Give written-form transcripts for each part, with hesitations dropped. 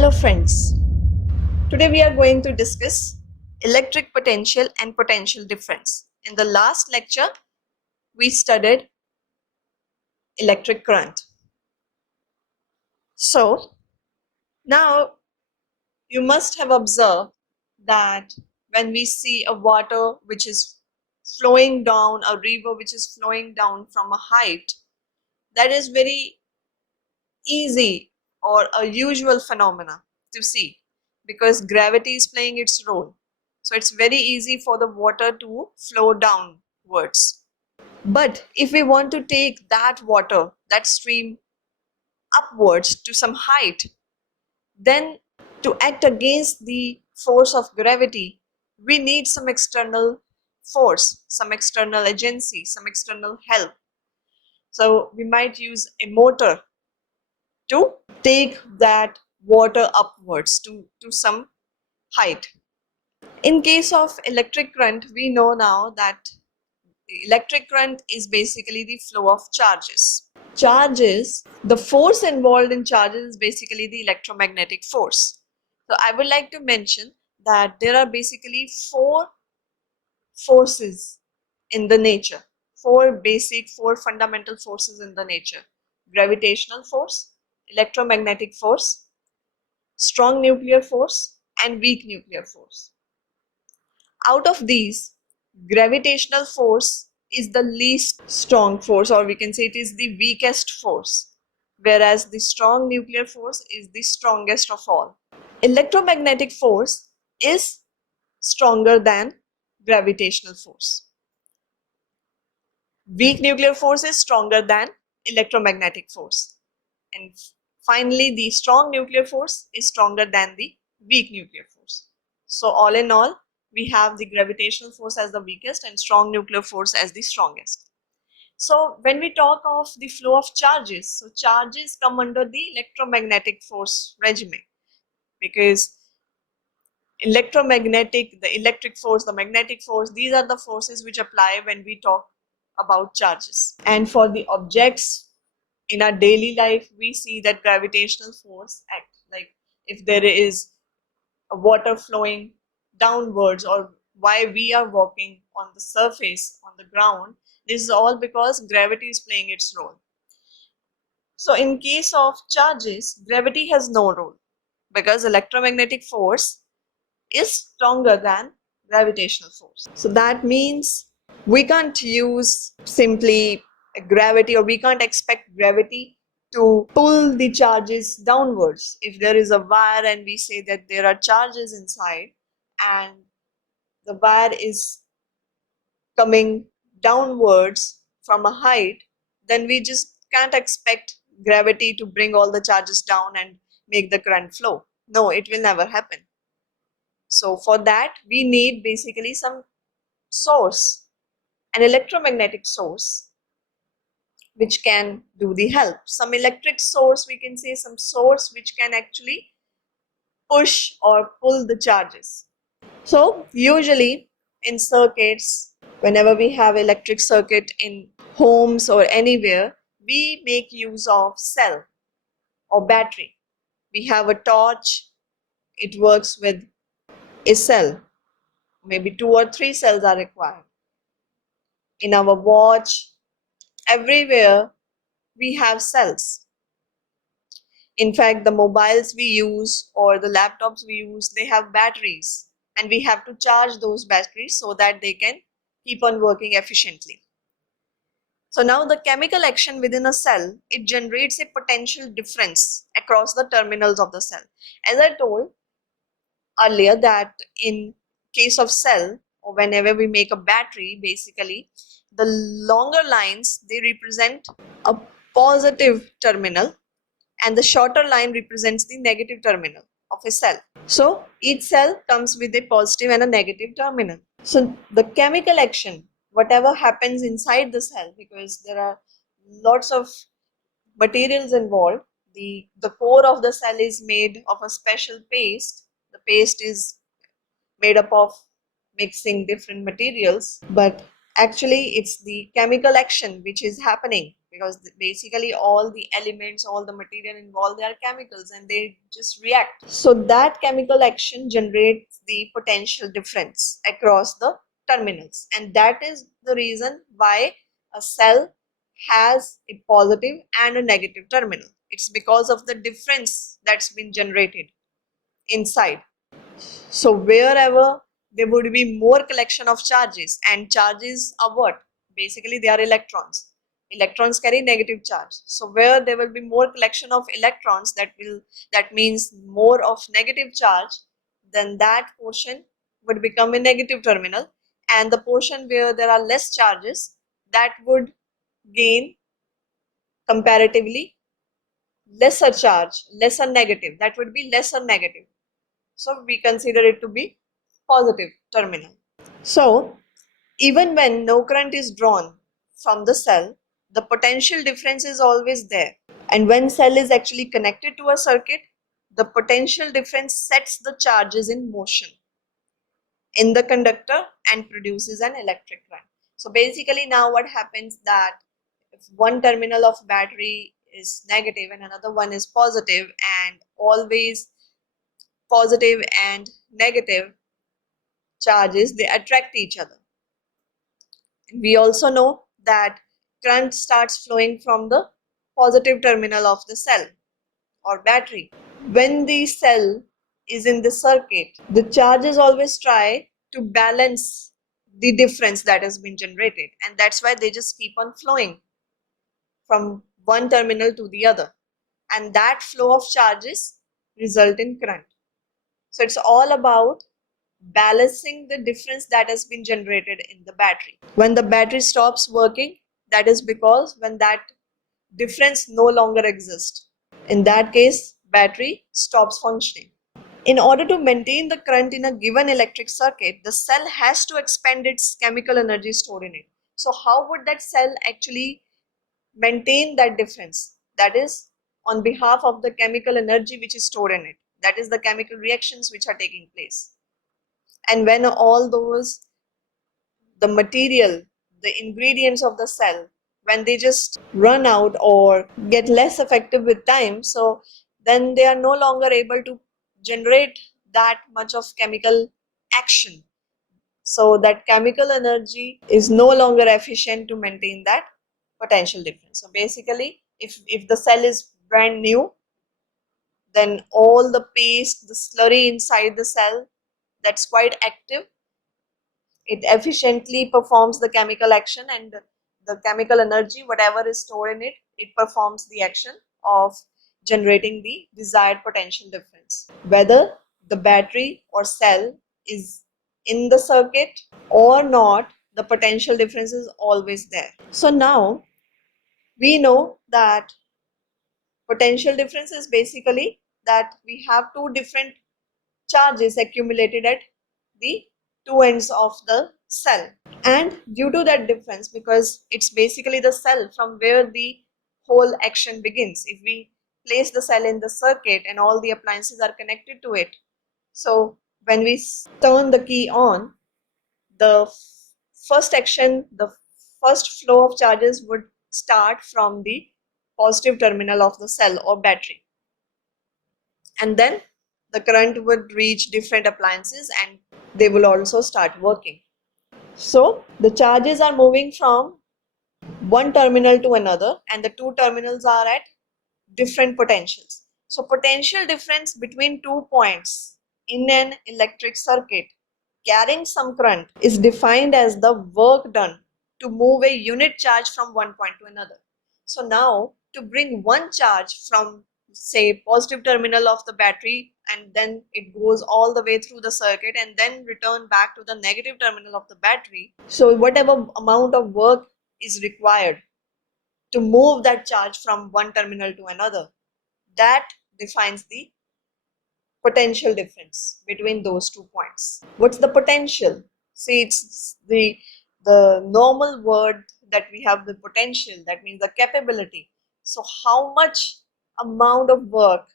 Hello friends, today we are going to discuss electric potential and potential difference. In the last lecture, we studied electric current. So now you must have observed that when we see a water which is flowing down, a river which is flowing down from a height, that is very easy or a usual phenomena to see because gravity is playing its role. So it's very easy for the water to flow downwards. But if we want to take that water, that stream upwards to some height, then to act against the force of gravity, we need some external force, some external agency, some external help. So we might use a motor to take that water upwards to some height. In case of electric current, we know now that electric current is basically the flow of charges. Charges, the force involved in charges is basically the electromagnetic force. So I would like to mention that there are basically four forces in the nature, four fundamental forces in the nature: gravitational force, electromagnetic force, strong nuclear force, and weak nuclear force. Out of these, gravitational force is the least strong force, or we can say it is the weakest force, whereas the strong nuclear force is the strongest of all. Electromagnetic force is stronger than gravitational force. Weak nuclear force is stronger than electromagnetic force. And finally, the strong nuclear force is stronger than the weak nuclear force. So all in all, we have the gravitational force as the weakest and strong nuclear force as the strongest. So when we talk of the flow of charges, so charges come under the electromagnetic force regime, because the electric force, the magnetic force, these are the forces which apply when we talk about charges. And for the objects in our daily life, we see that gravitational force act. Like if there is a water flowing downwards, or why we are walking on the surface, on the ground, this is all because gravity is playing its role. So in case of charges, gravity has no role because electromagnetic force is stronger than gravitational force. So that means we can't use simply gravity, or we can't expect gravity to pull the charges downwards. If there is a wire and we say that there are charges inside and the wire is coming downwards from a height, then we just can't expect gravity to bring all the charges down and make the current flow. No, it will never happen. So for that, we need basically some source, an electromagnetic source, which can do the help. Some electric source, we can say some source which can actually push or pull the charges. So usually in circuits, whenever we have electric circuit in homes or anywhere, we make use of cell or battery. We have a torch, it works with a cell. Maybe 2 or 3 cells are required. In our watch, everywhere we have cells. In fact, the mobiles we use or the laptops we use, they have batteries, and we have to charge those batteries so that they can keep on working efficiently. So now the chemical action within a cell, it generates a potential difference across the terminals of the cell. As I told earlier that in case of cell, or whenever we make a battery, basically the longer lines, they represent a positive terminal and the shorter line represents the negative terminal of a cell. So each cell comes with a positive and a negative terminal. So the chemical action, whatever happens inside the cell, because there are lots of materials involved, the core of the cell is made of a special paste. The paste is made up of mixing different materials, but actually it's the chemical action which is happening because basically all the elements, all the material involved, they are chemicals and they just react. So that chemical action generates the potential difference across the terminals, and that is the reason why a cell has a positive and a negative terminal. It's because of the difference that's been generated inside. So wherever there would be more collection of charges, and charges are what? Basically, they are electrons. Electrons carry negative charge. So where there will be more collection of electrons, that means more of negative charge, then that portion would become a negative terminal, and the portion where there are less charges, that would gain comparatively lesser charge, lesser negative. That would be lesser negative. So we consider it to be positive terminal. So even when no current is drawn from the cell, the potential difference is always there. And when cell is actually connected to a circuit, the potential difference sets the charges in motion in the conductor and produces an electric current. So basically now what happens that if one terminal of battery is negative and another one is positive, and always positive and negative charges, they attract each other. We also know that current starts flowing from the positive terminal of the cell or battery. When the cell is in the circuit, the charges always try to balance the difference that has been generated, and that's why they just keep on flowing from one terminal to the other, and that flow of charges result in current. So it's all about balancing the difference that has been generated in the battery. When the battery stops working, that is because when that difference no longer exists. In that case, battery stops functioning. In order to maintain the current in a given electric circuit, the cell has to expend its chemical energy stored in it. So how would that cell actually maintain that difference? That is on behalf of the chemical energy which is stored in it. That is the chemical reactions which are taking place. And when all those, the material, the ingredients of the cell, when they just run out or get less effective with time, so then they are no longer able to generate that much of chemical action. So that chemical energy is no longer efficient to maintain that potential difference. So basically, if the cell is brand new, then all the paste, the slurry inside the cell, that's quite active, it efficiently performs the chemical action, and the chemical energy, whatever is stored in it, it performs the action of generating the desired potential difference. Whether the battery or cell is in the circuit or not, the potential difference is always there. So now we know that potential difference is basically that we have two different charges accumulated at the two ends of the cell, and due to that difference, because it's basically the cell from where the whole action begins, if we place the cell in the circuit and all the appliances are connected to it, so when we turn the key on, the first action, the first flow of charges would start from the positive terminal of the cell or battery, and then the current would reach different appliances and they will also start working. So the charges are moving from one terminal to another, and the two terminals are at different potentials. So potential difference between 2 points in an electric circuit carrying some current is defined as the work done to move a unit charge from one point to another. So now to bring one charge from, say, positive terminal of the battery, and then it goes all the way through the circuit and then return back to the negative terminal of the battery. So whatever amount of work is required to move that charge from one terminal to another, that defines the potential difference between those 2 points. What's the potential? See, it's the normal word that we have, the potential, that means the capability. So how much amount of work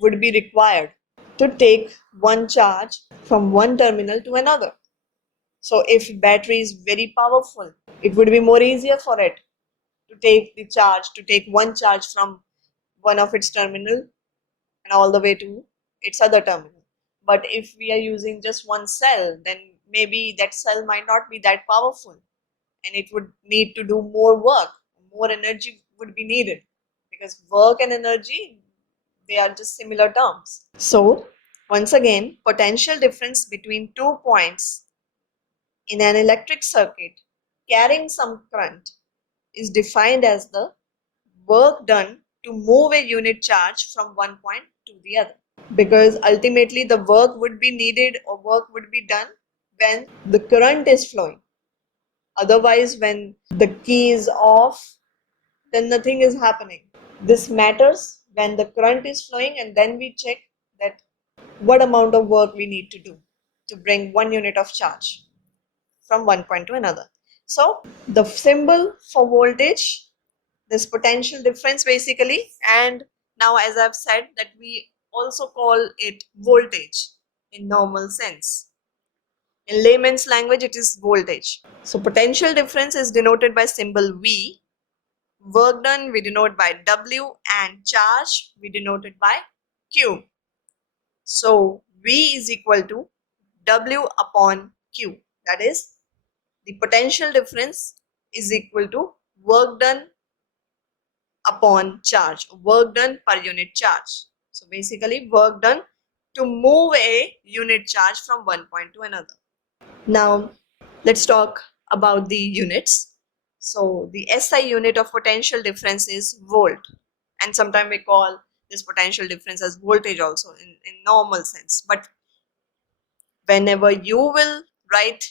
would be required to take one charge from one terminal to another? So if battery is very powerful, it would be more easier for it to take the charge, to take one charge from one of its terminal and all the way to its other terminal. But if we are using just one cell, then maybe that cell might not be that powerful and it would need to do more work, more energy would be needed, because work and energy, they are just similar terms. So once again, potential difference between 2 points in an electric circuit carrying some current is defined as the work done to move a unit charge from one point to the other, because ultimately the work would be needed or work would be done when the current is flowing. Otherwise, when the key is off, then nothing is happening. This matters when the current is flowing, and then we check that what amount of work we need to do to bring 1 unit of charge from one point to another. So the symbol for voltage, this potential difference basically, and now as I've said that we also call it voltage in normal sense. In layman's language, it is voltage. So potential difference is denoted by symbol V, work done we denote by W, and charge we denote it by Q. So V is equal to W upon Q. That is, the potential difference is equal to work done upon charge, work done per unit charge. So basically work done to move a unit charge from one point to another. Now let's talk about the units. So the SI unit of potential difference is volt, and sometimes we call this potential difference as voltage also in normal sense. But whenever you will write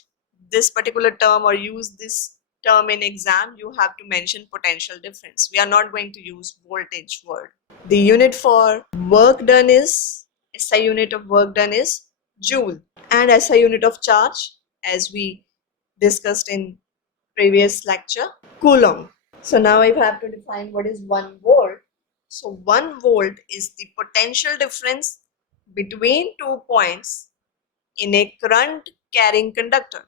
this particular term or use this term in exam, you have to mention potential difference. We are not going to use voltage word. The unit for work done is, SI unit of work done is joule, and SI unit of charge, as we discussed in previous lecture, coulomb. So now if I have to define what is 1 volt, so 1 volt is the potential difference between 2 points in a current carrying conductor.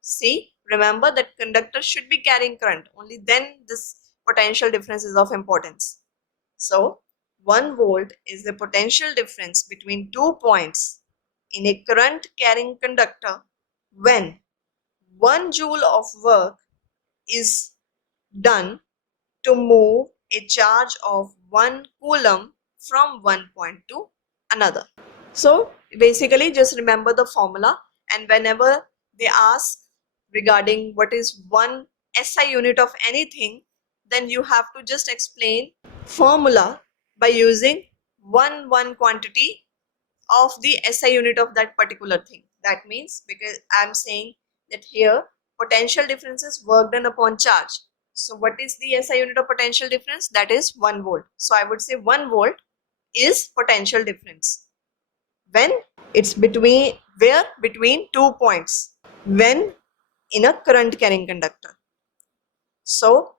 See, remember that conductor should be carrying current, only then this potential difference is of importance. So 1 volt is the potential difference between 2 points in a current carrying conductor when 1 joule of work is done to move a charge of 1 coulomb from one point to another. So basically just remember the formula, and whenever they ask regarding what is 1 SI unit of anything, then you have to just explain formula by using one quantity of the SI unit of that particular thing. That means, because I'm saying that here potential difference is work done upon charge. So what is the SI unit of potential difference? That is 1 volt. So I would say 1 volt is potential difference when it's between, where? Between 2 points, when in a current carrying conductor. So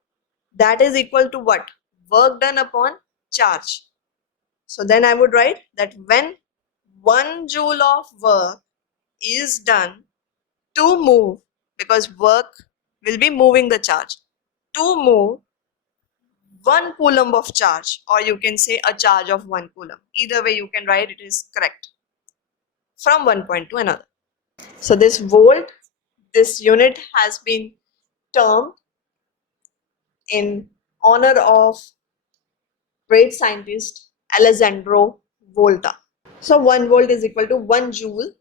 that is equal to what? Work done upon charge. So then I would write that when 1 joule of work is done to move, because work will be moving the charge, to move 1 coulomb of charge, or you can say a charge of 1 coulomb. Either way you can write, it is correct, from one point to another. So this volt, this unit has been termed in honor of great scientist Alessandro Volta. So 1 volt is equal to 1 joule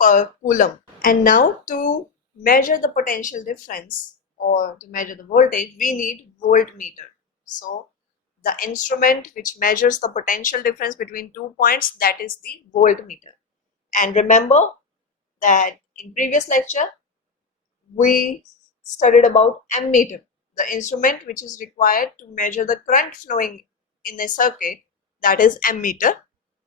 per coulomb. And now to measure the potential difference or to measure the voltage, we need voltmeter. So the instrument which measures the potential difference between 2 points, that is the voltmeter. And remember that in previous lecture we studied about ammeter, the instrument which is required to measure the current flowing in a circuit, that is ammeter.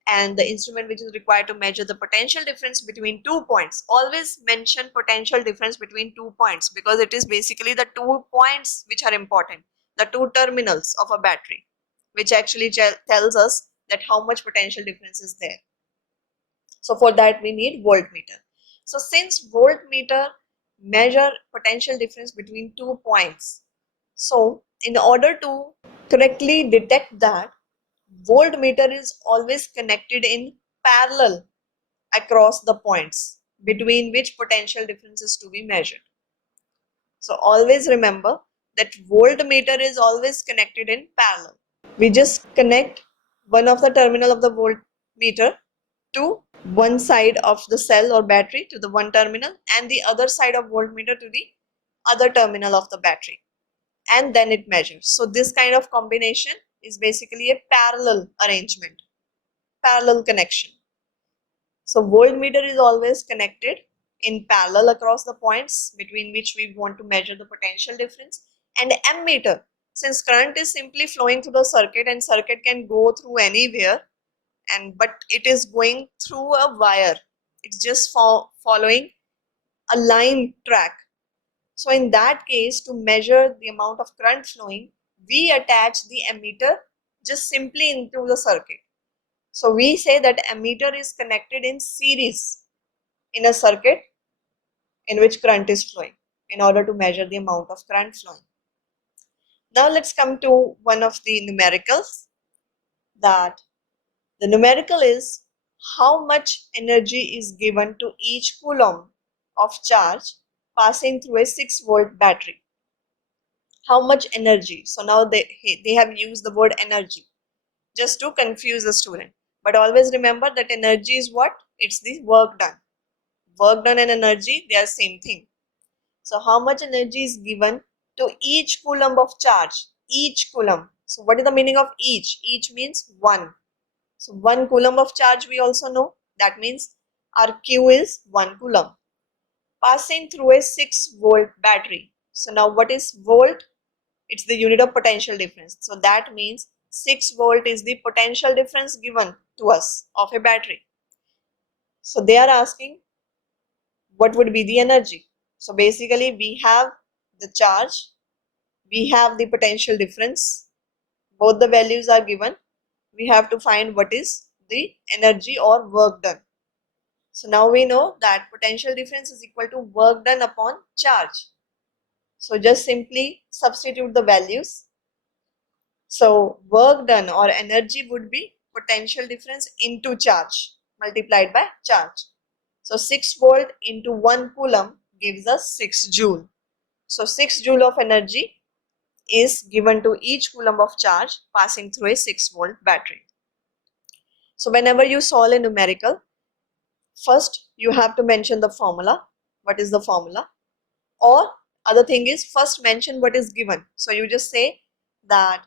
And the instrument which is required to measure the potential difference between 2 points, always mention potential difference between 2 points, because it is basically the 2 points which are important, the 2 terminals of a battery, which actually tells us that how much potential difference is there. So for that we need voltmeter. So since voltmeter measure potential difference between 2 points, so In order to correctly detect that, voltmeter is always connected in parallel across the points between which potential difference is to be measured. So always remember that voltmeter is always connected in parallel. We just connect one of the terminal of the voltmeter to one side of the cell or battery, to the one terminal, and the other side of voltmeter to the other terminal of the battery, and then it measures. So this kind of combination is basically a parallel arrangement, parallel connection. So voltmeter is always connected in parallel across the points between which we want to measure the potential difference. And ammeter, since current is simply flowing through the circuit and circuit can go through anywhere, but it is going through a wire, it's just following a line track. So in that case, to measure the amount of current flowing, we attach the ammeter just simply into the circuit. So we say that ammeter is connected in series in a circuit in which current is flowing in order to measure the amount of current flowing. Now let's come to one of the numericals. That the numerical is how much energy is given to each coulomb of charge passing through a 6-volt battery. How much energy? So now they have used the word energy just to confuse the student. But always remember that energy is what? It's the work done. Work done and energy, they are same thing. So how much energy is given to each coulomb of charge? Each coulomb. So what is the meaning of each? Each means one. So 1 coulomb of charge we also know. That means our Q is 1 coulomb. Passing through a 6-volt battery. So now what is volt? It's the unit of potential difference. So that means 6 volt is the potential difference given to us of a battery. So they are asking what would be the energy. So basically we have the charge, we have the potential difference, both the values are given. We have to find what is the energy or work done. So now we know that potential difference is equal to work done upon charge. So just simply substitute the values. So work done or energy would be potential difference into charge multiplied by charge. So 6 volt into 1 coulomb gives us 6 joule. So 6 joule of energy is given to each coulomb of charge passing through a 6-volt battery. So whenever you solve a numerical, first you have to mention the formula. What is the formula? Or other thing is, first mention what is given. So you just say that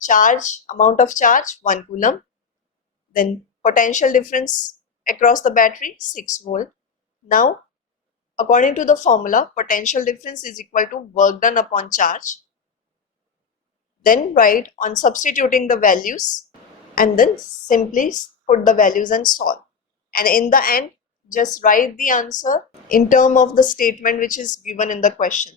charge, amount of charge 1 coulomb, then potential difference across the battery 6 volt. Now according to the formula, potential difference is equal to work done upon charge. Then write on substituting the values and then simply put the values and solve. And in the end, just write the answer in term of the statement which is given in the question.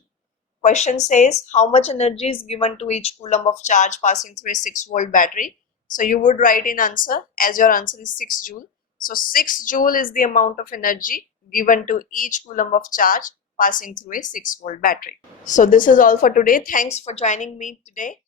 Question says how much energy is given to each coulomb of charge passing through a 6-volt battery. So you would write in answer, as your answer is 6 joule. So 6 joule is the amount of energy given to each coulomb of charge passing through a 6-volt battery. So this is all for today. Thanks for joining me today.